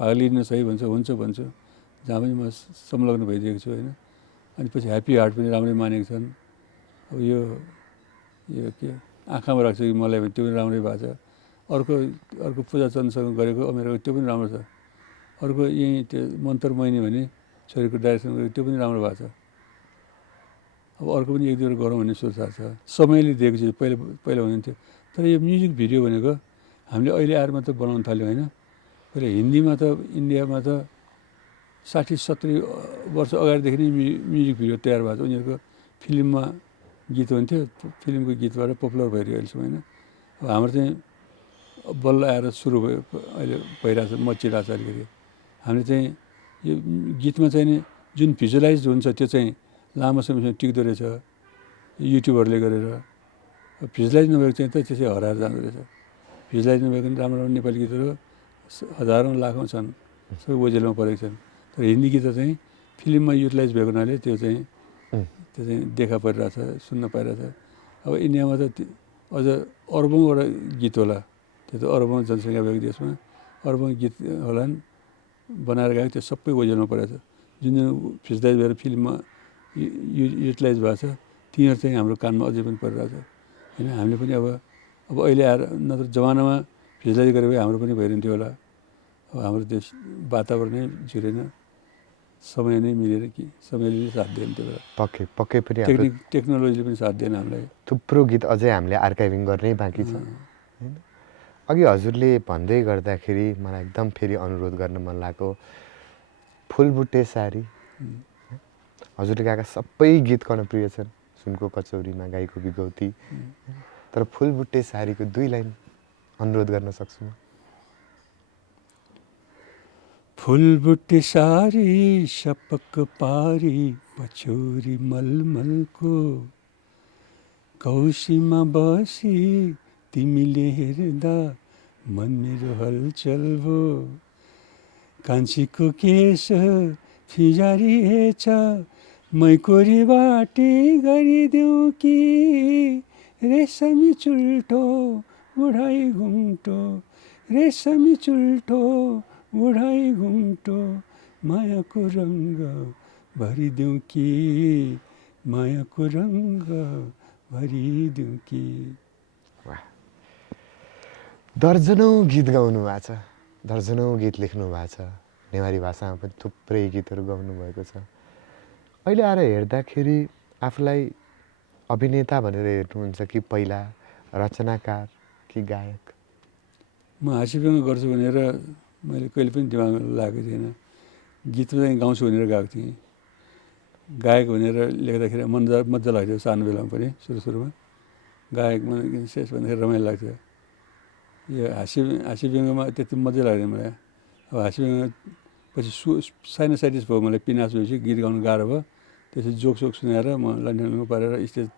भाग लिनु सही हुन्छ भन्छु, जहाँ पनि म संलग्न भइदिएको छु होइन। अनि पछि ह्याप्पी हार्ट पनि राम्रै मानेको छन्। अब यो के आँखामा राख्छ कि मलाई भने त्यो पनि राम्रै भएको छ। अर्को पूजा चन्दसँग गरेको अमेरिकाको त्यो पनि राम्रो छ। अर्को यहीँ त्यो मन्तर मैनी भने छोरीको डाइरेक्सन गरेको त्यो पनि राम्रो भएको छ। अब अर्को पनि 1-2 गरौँ भन्ने सोच छ। समयले दिएको चिज पहिला हुन्थ्यो। तर यो म्युजिक भिडियो भनेको हामीले अहिले आएर मात्र बनाउन थाल्यौँ होइन। पहिला हिन्दीमा त इन्डियामा त 60-70 वर्ष अगाडिदेखि नै म्युजिक भिडियो तयार भएको छ। उनीहरूको फिल्ममा गीत हुन्थ्यो, फिल्मको गीतबाट पपुलर भइरहेको अहिलेसम्म होइन। अब हाम्रो चाहिँ बल्ल आएर सुरु भयो, अहिले भइरहेछ, मचिरहेछ अलिकति। हामीले चाहिँ यो गीतमा चाहिँ नि जुन भिजुअलाइज हुन्छ त्यो चाहिँ लामो समयसम्म टिक्दो रहेछ युट्युबहरूले गरेर। भिजुअलाइज नभएको चाहिँ त त्यसै हराएर जाँदो रहेछ। भिजुअलाइज नभएको राम्रो राम्रो नेपाली गीतहरू हजारौँ लाखौँ छन्, सबै ओझेलमा परेको छन्। तर हिन्दी गीत चाहिँ फिल्ममा युटिलाइज भएको हुनाले त्यो चाहिँ देखा परिरहेछ, सुन्न पाइरहेछ। अब इन्डियामा त अझ अरबौँवटा गीत होला, त्यो त अरबौँ जनसङ्ख्या भएको देशमा अरबौँ गीत होलान् बनाएर गएको, त्यो सबै ओझेलमा परेको छ। जुन भिजुअलाइज भएर फिल्ममा युटिलाइज भएको छ तिनीहरू चाहिँ हाम्रो कानमा अझै पनि परिरहेछ होइन। हामीले पनि अब अहिले आएर नत्र जमानामा भिजुअलाइज गरे भए हाम्रो पनि भइरहन्थ्यो होला। अब हाम्रो देश वातावरणै जुरेन, समय नै मिलेन कि समयले नै साथ दिएन त्यो बेला। पक्कै पनि टेक्नोलोजीले पनि साथ दिएन हामीलाई। थुप्रो गीत अझै हामीले आर्काइभिङ गर्नै बाँकी छ होइन। अघि हजुरले भन्दै गर्दाखेरि मलाई एकदम फेरि अनुरोध गर्न मन लाग्यो, फुलबुट्टे साडी हजुरले गाएका सबै गीत कर्णप्रिय छन्। सुनको कचौरीमा गाईको बिगौती, तर फुलबुट्टे साडीको 2 लाइन अनुरोध गर्न सक्छु म? फुलबुट्टे सारी सपक पारी पछौरी मलमलको, कौशीमा बसी तिमीले हेर्दा मन मेरो हलचल भो, कान्छीको केश फिजारिएछ मैकोरी बाटी गरिदेऊ कि, रेशमी चुल्ठो उडाई घुम्टो, रेशमी चुल्ठो उडाई घुम्टो, मायाको रङ्ग भरिदेऊ कि, मायाको रङ्ग भरिदेऊ कि। दर्जनौँ गीत गाउनु भएको छ, दर्जनौँ गीत लेख्नु भएको छ, नेवारी भाषामा पनि थुप्रै गीतहरू गाउनु भएको छ। अहिले आएर हेर्दाखेरि आफूलाई अभिनेता भनेर हेर्नुहुन्छ कि पहिला रचनाकार कि गायक? म हाँसी व्यङ्ग गर्छु भनेर मैले कहिले पनि दिमागमा लागेको थिएन। गीत चाहिँ गाउँछु भनेर गएको थिएँ। गायक भनेर लेख्दाखेरि मजा लाग्थ्यो सानो बेलामा पनि, सुरुमा गायकमा विशेष भन्दाखेरि रमाइलो लाग्थ्यो। यो हाँसी व्यङ्गमा त्यति मजा लाग्दैन मलाई। अब हाँसी व्यङ्ग पछि साइनोसाइटिस भयो मलाई, पिनास भएपछि गीत गाउनु गाह्रो भयो। त्यसपछि जोकसोक सुनाएर म लन्डनमा पारेर स्टेज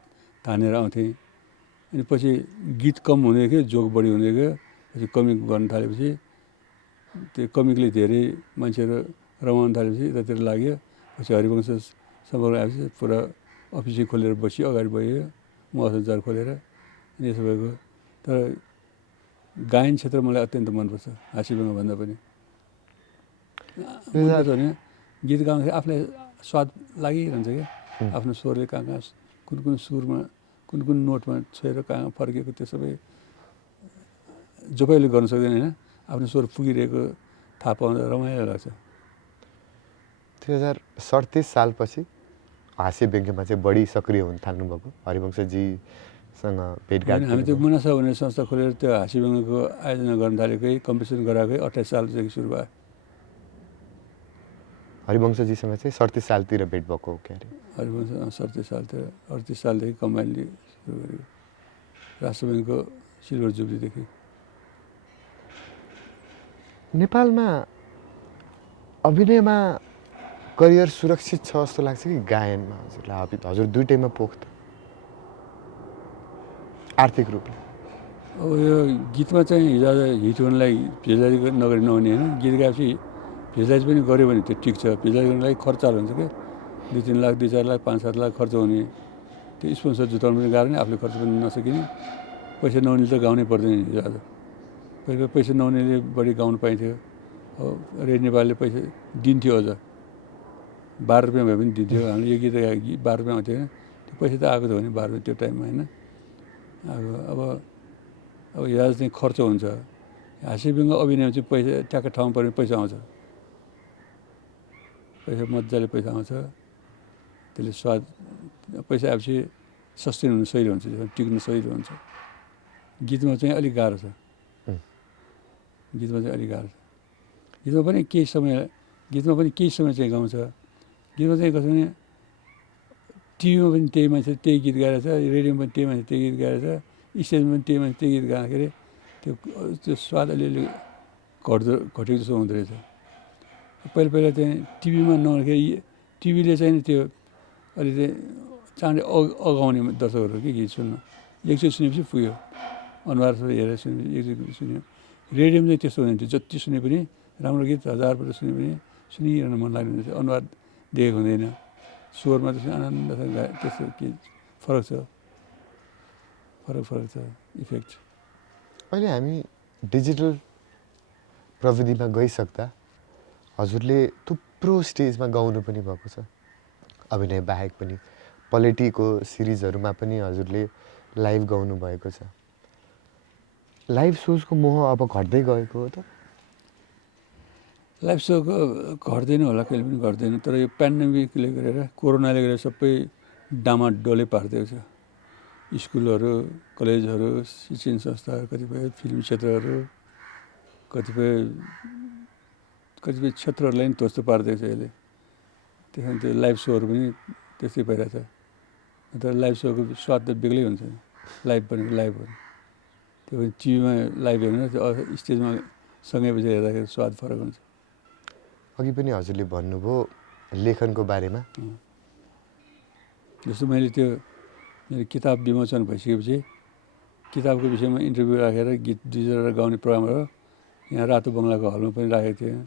तानेर आउँथेँ। अनि पछि गीत कम हुँदै गयो, जोक बढी हुँदै गयो। पछि कमिक गर्न थालेपछि त्यो कमिकले धेरै मान्छेहरू रमाउन थालेपछि यतातिर लाग्यो। पछि हरिवंश सम्पर्क आएपछि पुरा अफिसै खोलेर बसी अगाडि बढ्यो, म असाध्यार खोलेर यसो भएको। तर गायन क्षेत्र मलाई अत्यन्त मनपर्छ हाँसी व्यङ्ग भन्दा पनि। मनपर्छ भने गीत गाउँदाखेरि आफूलाई स्वाद लागिरहन्छ क्या, आफ्नो स्वरले कहाँ कुन सुरमा कुन नोटमा छोएर कहाँ फर्किएको त्यो सबै जोपाइले गर्न सक्दैन होइन। आफ्नो स्वर पुगिरहेको थाहा पाउँदा रमाइलो लाग्छ। 2037 सालपछि हास्य व्यङ्ग्यमा चाहिँ बढी सक्रिय हुन थाल्नुभएको हरिवंशजीसँग भेटघाट हामी त्यो मुनासा भन्ने संस्था खोलेर त्यो हाँसी व्यङ्ग्यको आयोजना गर्न थालेकै कम्पिटिसन गराएकै 28 सालदेखि सुरु भयो। हरिवंशजीसँग चाहिँ 37 सालतिर भेट भएको हो क्यारे? हरिवंश 37 सालतिर 38 सालदेखि कम्बाइनले सुरु गरेको राष्ट्र ब्याङ्कको सिल्भर जुब्लीदेखि। नेपालमा अभिनयमा करियर सुरक्षित छ जस्तो लाग्छ कि गायनमा हजुरलाई? हजुर दुइटैमा पोख्त आर्थिक रूपले? अब यो गीतमा चाहिँ हिजो आज हिट हुनलाई भेजारी नगरी नहुने होइन। गीत गाएपछि भेजारी पनि गऱ्यो भने त्यो ठिक छ। भेजारी गर्नलाई खर्चाहरू हुन्छ क्या, 2-3 लाख 2-4 लाख 5-7 लाख खर्च हुने। त्यो स्पोन्सर जुटाउनु पनि गाह्रो नै, आफूले खर्च पनि नसकिने। पैसा नहुनेले त गाउनै पर्दैन हिजो आज। पहिला पैसा नहुनेले बढी गाउनु पाइन्थ्यो। अब रेडियो नेपालले पैसा दिन्थ्यो, अझ 12 रुपियाँ भए पनि दिन्थ्यो। हामीले यो गीत गाएको 12 रुपियाँ आउँथ्यो होइन। त्यो पैसा त आएको त हो नि 12 रुपियाँ त्यो टाइममा होइन। अब हिजो चाहिँ खर्च हुन्छ। हाँस्य व्यङ्ग्य अभिनयमा चाहिँ पैसा ट्याक्क ठाउँमा पऱ्यो भने पैसा आउँछ। पैसा मजाले पैसा आउँछ। त्यसले स्वाद पैसा आएपछि सस्टेन हुनु सहिलो हुन्छ, टिक्नु सहिलो हुन्छ। गीतमा चाहिँ अलिक गाह्रो छ। गीतमा चाहिँ अलिक गाह्रो छ। गीतमा पनि केही समय चाहिँ गाउँछ। गीतमा चाहिँ कसो भने टिभीमा पनि त्यही मान्छे त्यही गीत गाएर छ, रेडियोमा पनि त्यही मान्छे त्यही गीत गाएर छ, स्टेजमा पनि त्यही मान्छे त्यही गीत गाउँदाखेरि त्यो स्वाद अलिअलि घटेको जस्तो हुँदो रहेछ। पहिला चाहिँ टिभीमा नहुँदाखेरि टिभीले चाहिँ त्यो अलिकति चाँडै अगाउने दर्शकहरू के गीत सुन्नु। एकचोटि सुनेपछि पुग्यो, अनुहार हेरेर सुनेपछि एकचोटि सुन्यो। रेडियोमा चाहिँ त्यस्तो हुँदैन थियो। जति सुने पनि राम्रो गीत 1000 सुने पनि सुनिरहन मन लाग्ने हुन्छ। अनुहार देखेको हुँदैन। स्वरमा चाहिँ आनन्दसँग गाए त्यस्तो के फरक छ, फरक छ इफेक्ट। अहिले हामी डिजिटल प्रविधिमा गइसक्दा हजुरले थुप्रो स्टेजमा गाउनु पनि भएको छ, अभिनय बाहेक पनि। पोलिटीको सिरिजहरूमा पनि हजुरले लाइभ गाउनु भएको छ। लाइभ सोजको मोह अब घट्दै गएको हो त? लाइभ सोको घट्दैन होला, कहिले पनि घट्दैन। तर यो पेन्डेमिकले गरेर, कोरोनाले गरेर सबै डामाडोलै पारिदिएको छ। स्कुलहरू, कलेजहरू, शिक्षण संस्थाहरू, कतिपय फिल्म क्षेत्रहरू, कतिपय क्षेत्रहरूलाई पनि ध्वस्त पारिदिएको छ यसले। त्यस कारण त्यो लाइभ सोहरू पनि त्यस्तै भइरहेछ। तर लाइभ सोको स्वाद त बेग्लै हुन्छ। लाइभ भनेको लाइभ हो। त्यो पनि टिभीमा लाइभ हेर्नु, स्टेजमा सँगै बसेर हेर्दाखेरि स्वाद फरक हुन्छ। अघि पनि हजुरले भन्नुभयो लेखनको बारेमा। जस्तो मैले त्यो मेरो किताब विमोचन भइसकेपछि किताबको विषयमा इन्टरभ्यू राखेर गीत 2-4 गाउने प्रोग्राम हो। यहाँ रातो बङ्गलाको हलमा पनि राखेको थिएँ।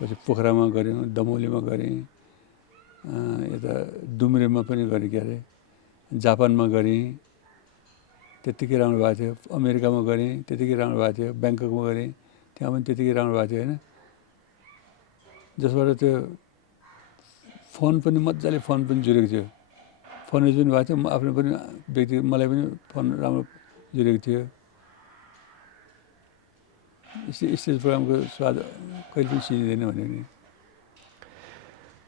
पछि पोखरामा गऱ्यौँ, दमौलीमा गरेँ, यता डुम्रेमा पनि गरेँ, के अरे जापानमा गरेँ, त्यत्तिकै राम्रो भएको थियो। अमेरिकामा गरेँ, त्यत्तिकै राम्रो भएको थियो। ब्याङ्ककमा गरेँ, त्यहाँ पनि त्यत्तिकै राम्रो भएको थियो होइन। जसबाट त्यो फोन पनि मजाले फोन पनि जुरेको थियो। फोन युज पनि भएको थियो। म आफ्नो पनि मलाई पनि फोन राम्रो जुरेको थियो। स्टेज प्रोग्रामको स्वाद कहिले पनि सिद्धिँदैन भन्यो नि।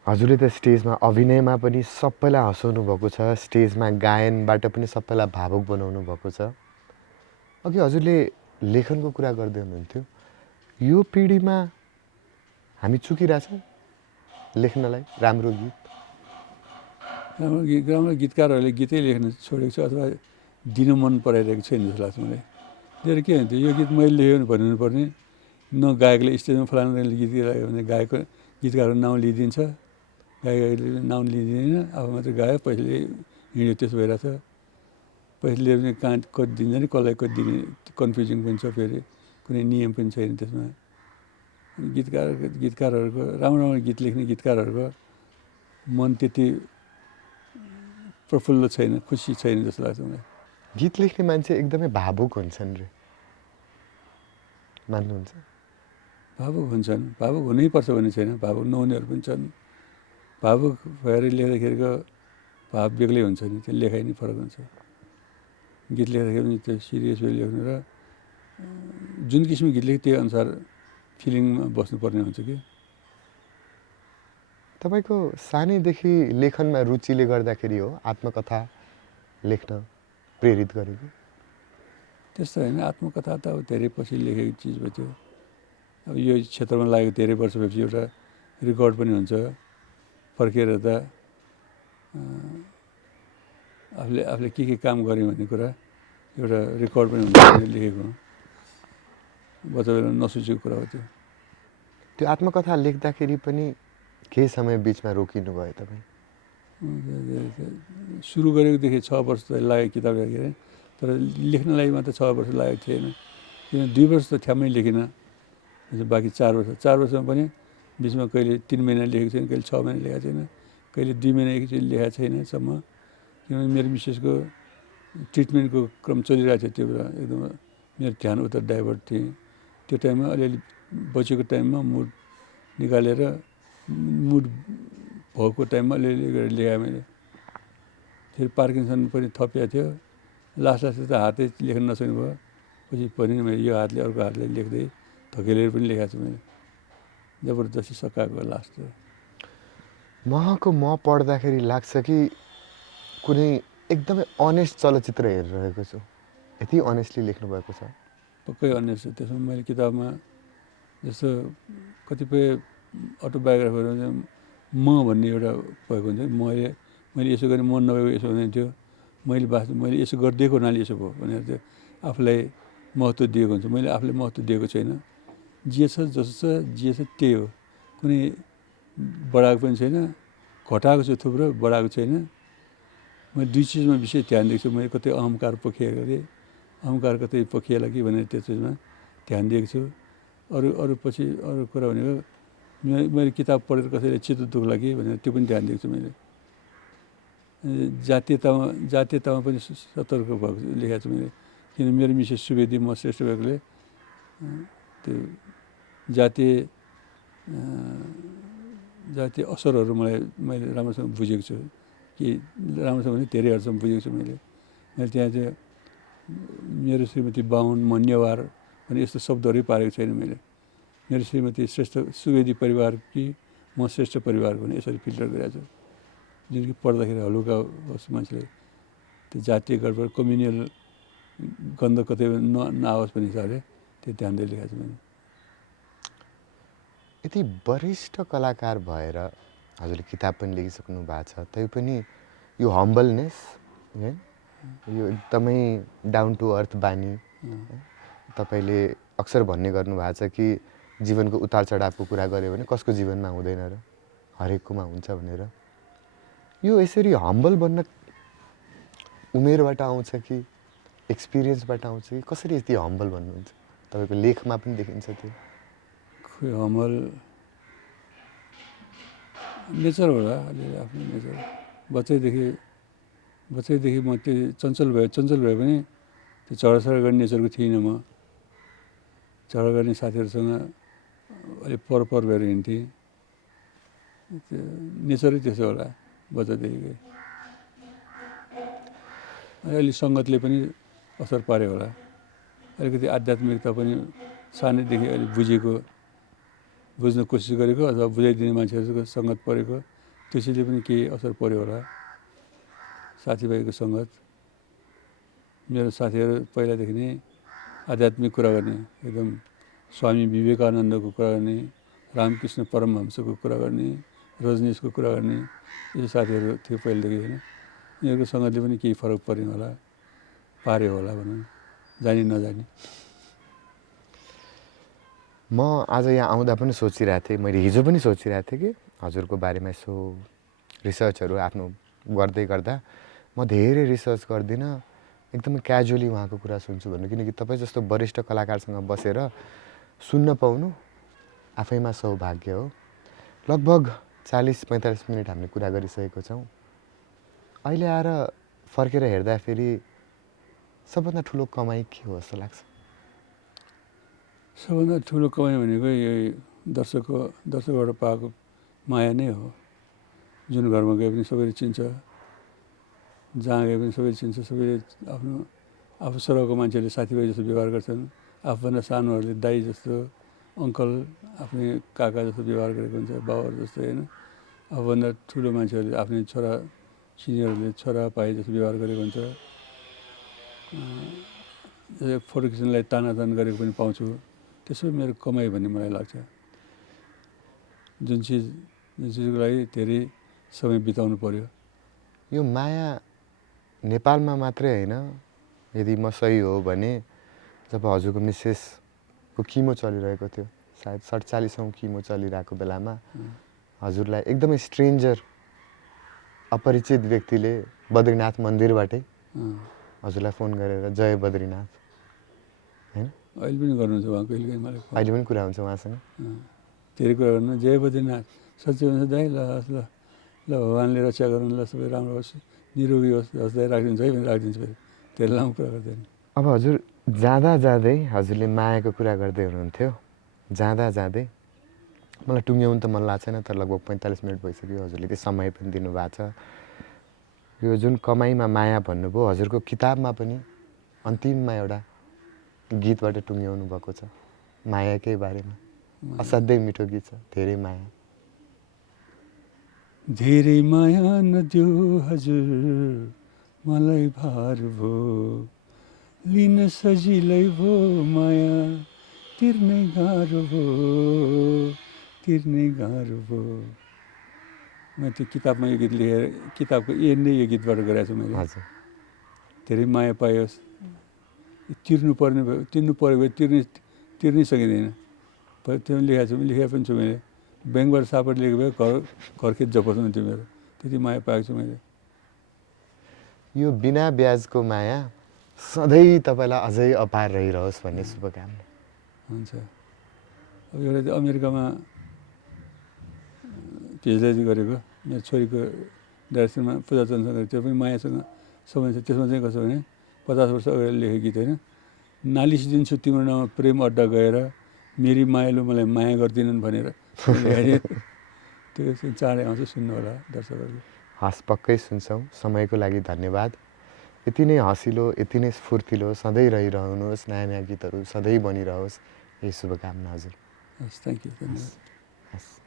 हजुरले त स्टेजमा अभिनयमा पनि सबैलाई हँसाउनु भएको छ, स्टेजमा गायनबाट पनि सबैलाई भावुक बनाउनु भएको छ। अघि हजुरले लेखनको कुरा गर्दै हुनुहुन्थ्यो। यो पिँढीमा हामी चुकिरहेछौँ लेख्नलाई राम्रो गीत? राम्रो गीतकारहरूले गीतै लेख्न छोडेको छ अथवा दिन मन पराइरहेको छैन जस्तो लाग्छ मलाई। लिएर के हुन्थ्यो, यो गीत मैले लेखेँ भन्नु पर्ने, न गायकले स्टेजमा फलानाले गीत गायो भने गीतकारको नाउँ लिइदिन्छ, गायकले नाउँ लिइदिँदैन, आफू मात्रै गायो, पैसाले हिँड्यो। त्यसो भइरहेछ। पैसाले पनि कहाँ कति दिन्छ नि, कसलाई कति दिने कन्फ्युजिङ पनि छ। फेरि कुनै नियम पनि छैन त्यसमा। गीतकारहरूको राम्रो गीत लेख्ने गीतकारहरूको मन त्यति प्रफुल्ल छैन, खुसी छैन जस्तो लाग्छ मलाई। गीत लेख्ने मान्छे एकदमै भावुक हुन्छन् रे, मान्नुहुन्छ? भावुक हुन्छन्। भावुक हुनैपर्छ भन्ने छैन, भावुक नहुनेहरू पनि छन्। भावुक भएर लेख्दाखेरिको भाव बेग्लै हुन्छ नि, त्यो लेखाइ नै फरक हुन्छ। गीत लेख्दाखेरि पनि त्यो सिरियस वे लेख्नु र जुन किसिमको गीत लेख्यो त्यही अनुसार फिलिङमा बस्नुपर्ने हुन्छ कि। तर तपाईँको सानैदेखि लेखनमा रुचिले गर्दाखेरि हो आत्मकथा लेख्न प्रेरित गरेको? त्यस्तो होइन, आत्मकथा त अब धेरै पछि लेखेको चिज भयो त्यो। अब यो क्षेत्रमा लागेको धेरै वर्ष भएपछि एउटा रेकर्ड पनि हुन्छ। फर्केर त आफूले के काम गरेँ भन्ने कुरा एउटा रेकर्ड पनि हुन्छ लेखेको हो। बच्चा बेला नसोचेको कुरा हो त्यो। त्यो आत्मकथा लेख्दाखेरि पनि केही समय बिचमा रोकिनु भयो तपाईँ? सुरु गरेकोदेखि 6 वर्ष त लाग्यो किताब लेखेर, तर लेख्नलाई मात्र 6 वर्ष लागेको थिएन। किन 2 वर्ष त ठ्याम्मै लेखिनँ, बाँकी 4 वर्ष। 4 वर्षमा पनि बिचमा कहिले 3 महिना लेखेको छैन, कहिले 6 महिना लेखेको छैन, कहिले 2 महिना एकचोटि लेखेको छैनसम्म। किनभने मेरो मिसेसको ट्रिटमेन्टको क्रम चलिरहेको थियो त्यो बेला। एकदम मेरो ध्यान उता डाइभर्ट थिएँ। त्यो टाइममा अलिअलि बचेको टाइममा मुड निकालेर मुड भएको टाइममा अलिअलि गरेर लेखाएँ मैले। फेरि पार्किन्सन पनि थपिएको थियो। लास्ट त हातै लेख्न नसक्ने भयो। पछि पनि मैले यो हातले अर्को हातले लेख्दै धकेलेर पनि लेखाएको छु मैले। जबरजस्ती सकाएको लास्ट। महको म पढ्दाखेरि लाग्छ कि कुनै एकदमै अनेस्ट चलचित्र हेरिरहेको छु। यति अनेस्टली लेख्नुभएको छ। पक्कै अनेस्ट छ। त्यसमा मैले किताबमा जस्तो कतिपय अटोबायोग्राफीहरू म भन्ने एउटा भएको हुन्छ। मैले यसो गरेँ, म नभएको यसो हुँदैन थियो, मैले यसो गरिदिएको हुनाले यसो भयो भनेर चाहिँ आफूलाई महत्त्व दिएको हुन्छ। मैले आफूलाई महत्त्व दिएको छैन। जे छ जसो छ, जे छ त्यही हो। कुनै बढाएको पनि छैन, घटाएको छु थुप्रो, बढाएको छैन। मैले 2 चिजमा विशेष ध्यान दिएको छु। मैले कतै अहङ्कार पोखिएको थिएँ, अहङ्कार कतै पोखिएला कि भनेर त्यो चिजमा ध्यान दिएको छु। अरू पछि अरू कुरा भनेको मैले किताब पढेर कसैले चित्त दुख्ला कि भनेर त्यो पनि ध्यान दिएको छु मैले। जातीयतामा पनि सतर्क भएको लेखेको छु मैले। किन मेरो मिसेस सुवेदी म श्रेष्ठ भएकोले त्यो जातीय असरहरू मैले राम्रोसँग बुझेको छु कि राम्रोसँग भने धेरै हदसम्म बुझेको छु मैले त्यहाँ चाहिँ मेरो श्रीमती बाहुन म नेवार भने यस्तो शब्दहरू पारेको छैन मैले। मेरो श्रीमती श्रेष्ठ सुवेदी परिवार कि म श्रेष्ठ परिवार भने यसरी फिल्टर गरेको छु, जुन कि पढ्दाखेरि हलुका होस् मान्छेले। त्यो जातीय गडबड कम्युनियल गन्ध कतै नआओस् भन्ने हिसाबले त्यो ध्यान दिएर लेखेको छु मैले। यति वरिष्ठ कलाकार भएर हजुरले किताब पनि लेखिसक्नु भएको छ, तैपनि यो हम्बलनेस है, यो एकदमै डाउन टु अर्थ बानी तपाईँले अक्सर भन्ने गर्नुभएको छ कि जीवनको उतार चढावको कुरा गऱ्यो भने कसको जीवनमा हुँदैन र हरेककोमा हुन्छ भनेर। यो यसरी हम्बल बन्न उमेरबाट आउँछ कि एक्सपिरियन्सबाट आउँछ कि कसरी यति हम्बल भन्नुहुन्छ? तपाईँको लेखमा पनि देखिन्छ त्यो। हम्बल नेचर होला, अलि आफ्नो नेचर। बच्चैदेखि म त्यो चञ्चल भए पनि त्यो झगडा गर्ने नेचरको थिइनँ म। झगडा गर्ने साथीहरूसँग अलिक पर भएर हिँड्थेँ। त्यो नेचरै त्यसो होला बच्चादेखिकै। अलि सङ्गतले पनि असर पार्यो होला। अलिकति आध्यात्मिकता पनि सानैदेखि अलिक बुझ्न कोसिस गरेको अथवा बुझाइदिने मान्छेहरूको सङ्गत परेको, त्यसैले पनि केही असर पर्यो होला। साथीभाइको सङ्गत, मेरो साथीहरू पहिलादेखि नै आध्यात्मिक कुरा गर्ने, एकदम स्वामी विवेकानन्दको कुरा गर्ने, रामकृष्ण परमहंसको कुरा गर्ने, रजनीशको कुरा गर्ने, यो साथीहरू थियो पहिलादेखि होइन। यिनीहरूको सङ्गतले पनि केही फरक पर्यो होला, पार्यो होला भनौँ, जानी नजानी। म आज यहाँ आउँदा पनि सोचिरहेको थिएँ, मैले हिजो पनि सोचिरहेको थिएँ कि हजुरको बारेमा यसो रिसर्चहरू आफ्नो गर्दै गर्दा म धेरै रिसर्च गर्दिनँ, एकदमै क्याजुअली उहाँको कुरा सुन्छु भन्नु। किनकि तपाईँ जस्तो वरिष्ठ कलाकारसँग बसेर सुन्न पाउनु आफैमा सौभाग्य हो। लगभग 40-45 मिनट हामीले कुरा गरिसकेको छौँ। अहिले आएर फर्केर हेर्दाखेरि सबभन्दा ठुलो कमाइ के हो जस्तो लाग्छ? सबभन्दा ठुलो कमाइ भनेको यही दर्शकबाट पाएको माया नै हो। जुन घरमा गए पनि सबैले चिन्छ, जहाँ गए पनि सबैले चिन्छ, सबैले आफू सरहको मान्छेले साथीभाइ जस्तो व्यवहार गर्छन्। आफूभन्दा सानोहरूले दाइ जस्तो, अङ्कल, आफ्नै काका जस्तो व्यवहार गरेको हुन्छ, बाबुहरू जस्तो होइन। आफूभन्दा ठुलो मान्छेहरूले आफ्नै छोरा सिनियरहरूले छोरा पाए जस्तो व्यवहार गरेको हुन्छ। फोटो खिच्नलाई तानातान गरेको पनि पाउँछु। त्यसो मेरो कमाइ भन्ने मलाई लाग्छ। जुन चिजको लागि धेरै समय बिताउनु पर्यो। यो माया नेपालमा मात्रै होइन, यदि म सही हो भने जब हजुरको मिसेसको किमो चलिरहेको थियो, सायद 47औँ किमो चलिरहेको बेलामा हजुरलाई एकदमै स्ट्रेन्जर अपरिचित व्यक्तिले बद्रीनाथ मन्दिरबाटै हजुरलाई फोन गरेर जय बद्रीनाथ होइन, अहिले पनि गर्नुहुन्छ उहाँ कहिलेकाहीँ मलाई फोन। अहिले पनि कुरा हुन्छ उहाँसँग? धेरै कुरा गर्नु, जय बद्रीनाथ सच्चै हुन्छ दाइ, ल ल ल भगवान्ले रक्षा गर्नु, ल सबै राम्रो होस्, निरोगी होस्, हस्दै राखिदिन्छ है भने राखिदिन्छु फेरि। धेरै लामो कुरा गर्दैन। अब हजुर जाँदा जाँदै हजुरले मायाको कुरा गर्दै हुनुहुन्थ्यो, जाँदा जाँदै मलाई टुङ्ग्याउनु त मन लाग्छ छैन, तर लगभग 45 मिनट भइसक्यो, हजुरले केही समय पनि दिनुभएको छ। यो जुन कमाइमा माया भन्नुभयो, हजुरको किताबमा पनि अन्तिममा एउटा गीतबाट टुङ्ग्याउनु भएको छ मायाकै बारेमा। असाध्यै मिठो गीत छ, धेरै माया। धेरै माया नदियो हजुर मलाई भार भो, लिन सजिलै भो माया, तिर्नै गाह्रो भो, तिर्नै गाह्रो भो। मैले त्यो किताबमा यो गीत लेखेर किताबको एन्डै यो गीतबाट गरेको छु मैले। हजुर, धेरै माया पाइयोस्, तिर्नु पर्ने भयो, तिर्नु पऱ्यो भने तिर्नै सकिँदैन। त्यो लेखेको पनि छु मैले। ब्याङ्कबाट सापट लिएको भए घरखेत जपत हुन्थ्यो मेरो, त्यति माया पाएको छु मैले। यो बिना ब्याजको माया सधैँ तपाईँलाई अझै अपार रहिरहोस् भन्ने शुभकामना। हुन्छ। अब एउटा अमेरिकामा पिएचडी गरेको मेरो छोरीको डाइरेक्सनमा पूजा चन्द्रसँग, त्यो पनि मायासँग सम्बन्ध छ। त्यसमा चाहिँ कसो भने 50 वर्ष अगाडि लेखेको गीत होइन, नालिस दिन्छु तिम्रो नाममा प्रेम अड्डा गएर, मेरी मायालु मलाई माया गर्दिनन् भनेर। त्यो चाहिँ चाँडै आउँछ, सुन्नु होला दर्शकहरू। हस्, पक्कै सुन्छौँ। समयको लागि धन्यवाद। यति नै हँसिलो, यति नै स्फूर्तिलो सधैँ रहिरहनुहोस्, नयाँ नयाँ गीतहरू सधैँ बनिरहोस्, यही शुभकामना हजुर। हस्, थ्याङ्क यू, धन्यवाद। हस्।